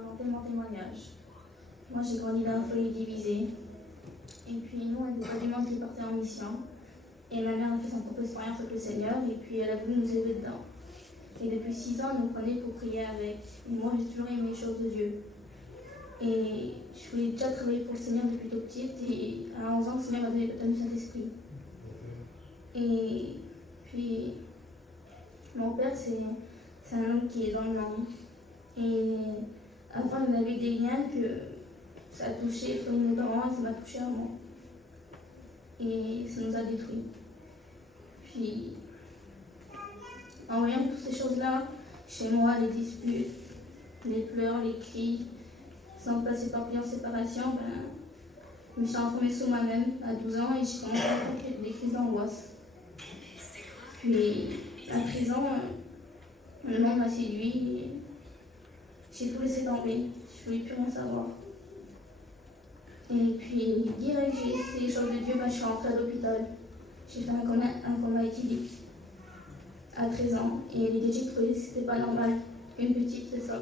raconter mon témoignage. Moi, j'ai grandi dans un foyer divisé. Et puis, nous, on était pas du monde qui partait en mission. Et ma mère a fait son propre expérience avec le Seigneur. Et puis, elle a voulu nous élever dedans. Et depuis 6 ans, elle nous prenait pour prier avec. Et moi, j'ai toujours aimé les choses de Dieu. Et je voulais déjà travailler pour le Seigneur depuis tout petite. Et à 11 ans, le Seigneur m'a donné le baptême du Saint-Esprit. Et puis, mon père, c'est un homme qui est dans le monde. Et avant, il avait des liens que ça a touché mes parents et ça m'a touché à moi. Et ça nous a détruits. Puis, en voyant toutes ces choses-là, chez moi, les disputes, les pleurs, les cris, sans passer par en séparation, je me suis enfermée sur moi-même à 12 ans et j'ai commencé à faire des crises d'angoisse. Puis, à 13 ans, le monde m'a séduit et j'ai tout laissé tomber. Je ne voulais plus rien savoir. Et puis, direct, j'ai essayé les choses de Dieu, je suis rentrée à l'hôpital. J'ai fait un coma éthylique à 13 ans. Et les médecins trouvaient que c'était pas normal. Une petite, c'est ça.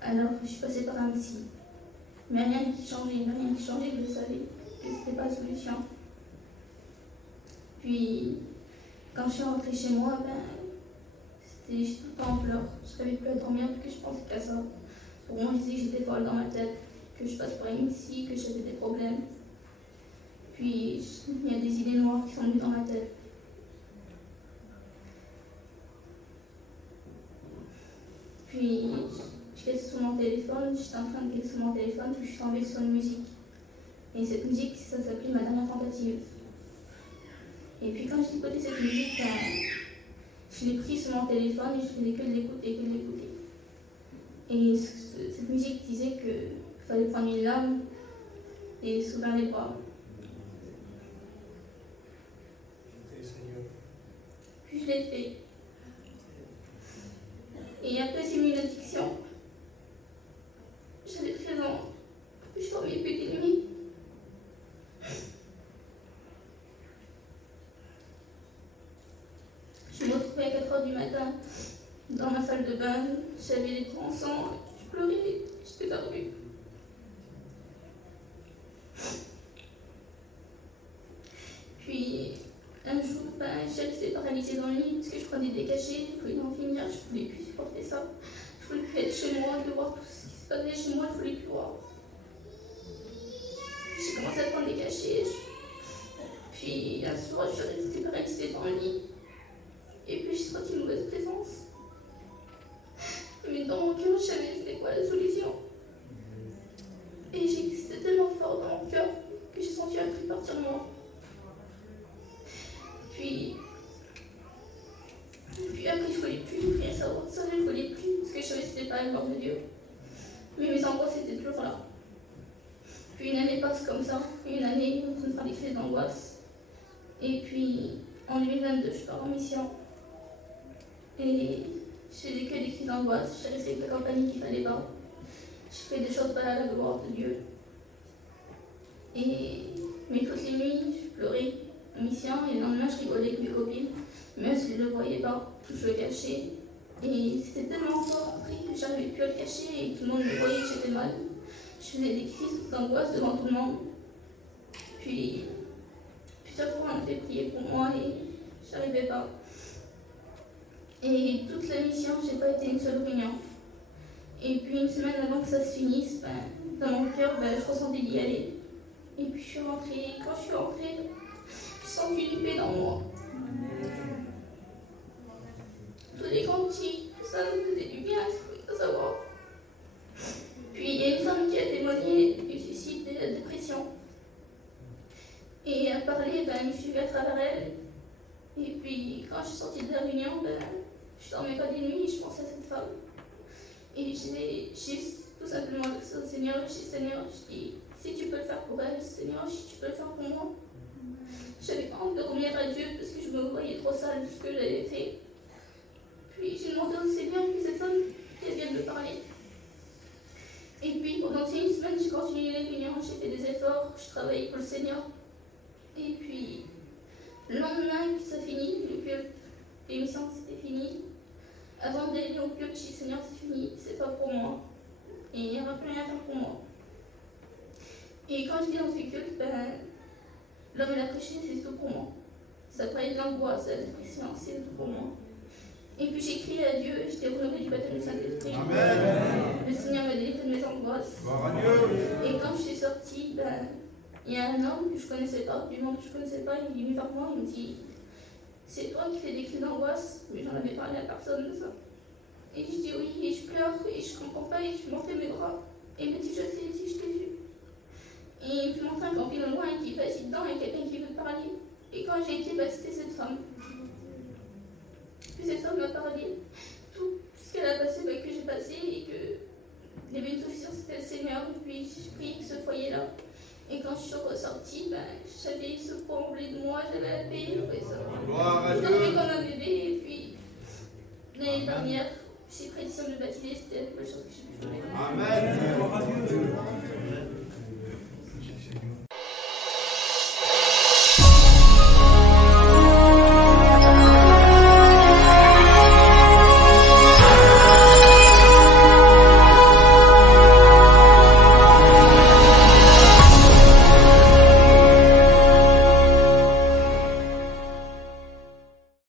Alors, je suis passée par un psy. Mais rien qui changeait, je savais que c'était pas la solution. Puis, quand je suis rentrée chez moi, j'étais tout le temps en pleurs. Je n'arrivais plus à dormir parce que je pensais qu'à ça. Pour moi, je disais que j'étais folle dans ma tête, que je passe par une psy, que j'avais des problèmes. Puis, il y a des idées noires qui sont venues dans ma tête. Puis, j'étais sur mon téléphone, j'étais en train de cliquer sur mon téléphone, puis je suis tombée sur une musique. Et cette musique, ça s'appelait Ma dernière tentative. Et puis quand j'ai écouté cette musique, je l'ai pris sur mon téléphone et je faisais que de l'écouter, Et cette musique disait qu'il fallait prendre une lame et s'ouvrir les bras. Puis je l'ai fait. Et après, c'est mis une addiction. J'avais 13 ans. Je dormais plus de nuit. Je me retrouvais à 4 h du matin dans ma salle de bain. J'avais les trous en sang. Je pleurais. J'étais perdue. Puis, un jour, j'ai resté paralysée dans le lit parce que je prenais des cachets. Je voulais en finir. Je ne voulais plus supporter ça. Je voulais plus être chez moi, de voir tout ce qui se passait chez moi. Je ne voulais plus voir. Puis, j'ai commencé à prendre des cachets. Puis, un soir, je suis restée paralysée dans le lit. Et puis, j'ai senti une mauvaise présence. Mais dans mon cœur, je savais c'était quoi la solution. Et c'était tellement fort dans mon cœur que j'ai senti un cri partir de moi. Puis après, je ne voulais plus rien savoir de ça, je ne voulais plus, parce que je savais que ce n'était pas la gloire de Dieu. Mais mes angoisses étaient toujours là. Puis une année passe comme ça, une année en train de faire des crises d'angoisse. Et puis en 2022, je pars en mission. Et je faisais que des crises d'angoisse, je restais avec la compagnie qu'il ne fallait pas. Je fais des choses pas à la gloire de Dieu. Mais toutes les nuits, je pleurais en mission et le lendemain, je rigolais avec mes copines. Même si je ne le voyais pas, je le cachais. Et c'était tellement fort après que j'arrivais plus à le cacher et tout le monde me voyait que j'étais mal. Je faisais des crises d'angoisse devant tout le monde. Puis, plusieurs fois, on a fait prier pour moi et je n'arrivais pas. Et toute la mission, je n'ai pas été une seule réunion. Et puis, une semaine avant que ça se finisse, dans mon cœur, je ressentais d'y aller. Et puis, je suis rentrée. Quand je suis rentrée, j'ai senti une paix dans moi. Tous les cantiques, tout ça me faisait du bien, il faut savoir. Puis il y a une femme qui a témoigné du suicide et de la dépression. Et elle a parlé, je me suis vue à travers elle. Et puis quand je suis sortie de la réunion, je ne dormais pas des nuits, je pensais à cette femme. Et j'ai tout simplement dit ça au Seigneur, Seigneur, je dis, si tu peux le faire pour elle, Seigneur, si tu peux le faire pour moi. J'avais honte de revenir à Dieu parce que je me voyais trop sale de ce que j'avais fait. Puis j'ai demandé au Seigneur que cette femme vienne me parler. Et puis pendant une semaine, j'ai continué les réunions, j'ai fait des efforts, je travaillais pour le Seigneur. Et puis le lendemain que ça finit, le culte, l'émission c'était fini. Avant d'aller au culte, je dis Seigneur, c'est fini, c'est pas pour moi. et il n'y aura plus rien à faire pour moi. Et quand j'étais dans ce culte, l'homme et la prêcher, c'est tout pour moi. Ça parlait de l'angoisse, de la dépression, c'est tout pour moi. Et puis j'ai crié à Dieu, j'étais renommée du baptême du Saint-Esprit. Le Seigneur m'a délivré de mes angoisses. Et quand je suis sortie, il y a un homme que je ne connaissais pas, du monde que je ne connaissais pas, il est venu vers moi, il me dit c'est toi qui fais des cris d'angoisse, mais j'en avais parlé à personne de ça. Et je dis oui, et je pleure, et je ne comprends pas, et je montais mes bras. Et il me dit je sais, si je t'ai vu. Et il me fait montrer un camping loin qui est assis dedans et quelqu'un qui veut te parler. Et quand j'ai été, c'était cette femme. Puis cette femme m'a parlé tout ce qu'elle a passé, que j'ai passé, et qu'il y avait une solution, c'était le Seigneur. Et puis j'ai prié que ce foyer-là. Et quand je suis ressortie, j'avais ce poids enlevé de moi, j'avais la paix, je dormais comme un bébé. Et puis l'année dernière, j'ai pris le décision de me baptiser, c'était la plus belle chose que